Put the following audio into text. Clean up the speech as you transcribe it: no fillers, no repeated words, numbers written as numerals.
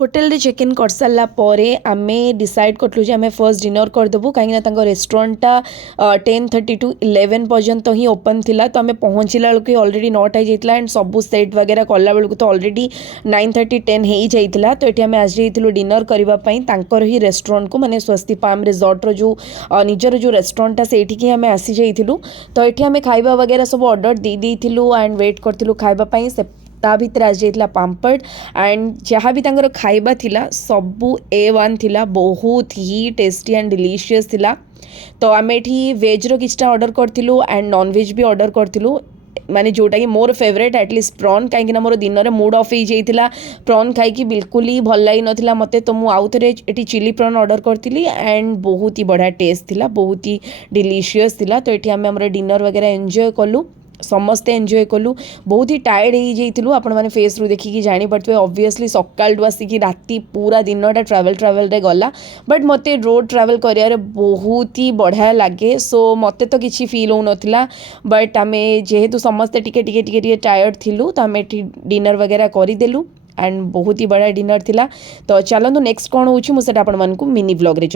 Hotel check in कर सारा आम डिसाइड करूँ आम फर्स्ट डिनर करदेबू कहीं रेस्टोरेंटा 10:30 to 11 पर्यंत ही ओपन थिला तो आम पहुँचला बेलू अलरेडी 9टा हो जाता एंड सबू सेट वगैरह कला बेलू तो अलरेडी 9:30 10 हो जाता तो ये आम आज जाइलु डिनर करने ही रेस्टोरेंट को माने स्वस्ति पाम रिजॉर्टर जो निजर जो रेस्टोरेंटा से आम आसी जाइलु तो ये आम खाइबा वगैरह सब ऑर्डर दे देइथिलु एंड वेट करथिलु खाइबापी से ता भितर आज जाइला पाम्पड़ एंड जहाँ भी तांकर खाइबा थिला सबू A1 थिला बहुत ही टेस्टी एंड डिलीशियस थिला। तो आम एठी वेज्र किछटा ऑर्डर करथिलु एंड नॉन वेज भी ऑर्डर करथिलु माने जोटा कि मोर फेवरेट एटलिस्ट प्रॉन कहीं मोर दिन में मूड ऑफ हो जाता प्रॉन खाई बिल्कुल ही भल लगी नाला मत तो मुझे आउ थे ये चिली प्रॉन ऑर्डर करी एंड बहुत ही बढ़िया टेस्ट थिला बहुत ही डिलीशियस थिला। तो ये आम डिनर वगैरह एंजॉय कलु समस्ते एंजॉय कलु बहुत ही टायर्ड हो जाइलु आपण मैंने फेस रू देखिकी जापे ऑब्वियसली सकाळू आसिकी राति पूरा दिनटा ट्रावेल रे गला बट मते रोड ट्रावेल करियारे बहुत ही बढ़िया लगे सो मते तो किसी फील हो नथिला बट आम जेहेतु समस्ते टिके टायर्ड थिलु तो आम डिनर वगैरह करदेलु एंड बहुत ही बढ़िया डिनर थिला। तो चलतु नेक्स्ट कौन हो मुझे आपको मिनी व्लॉग रे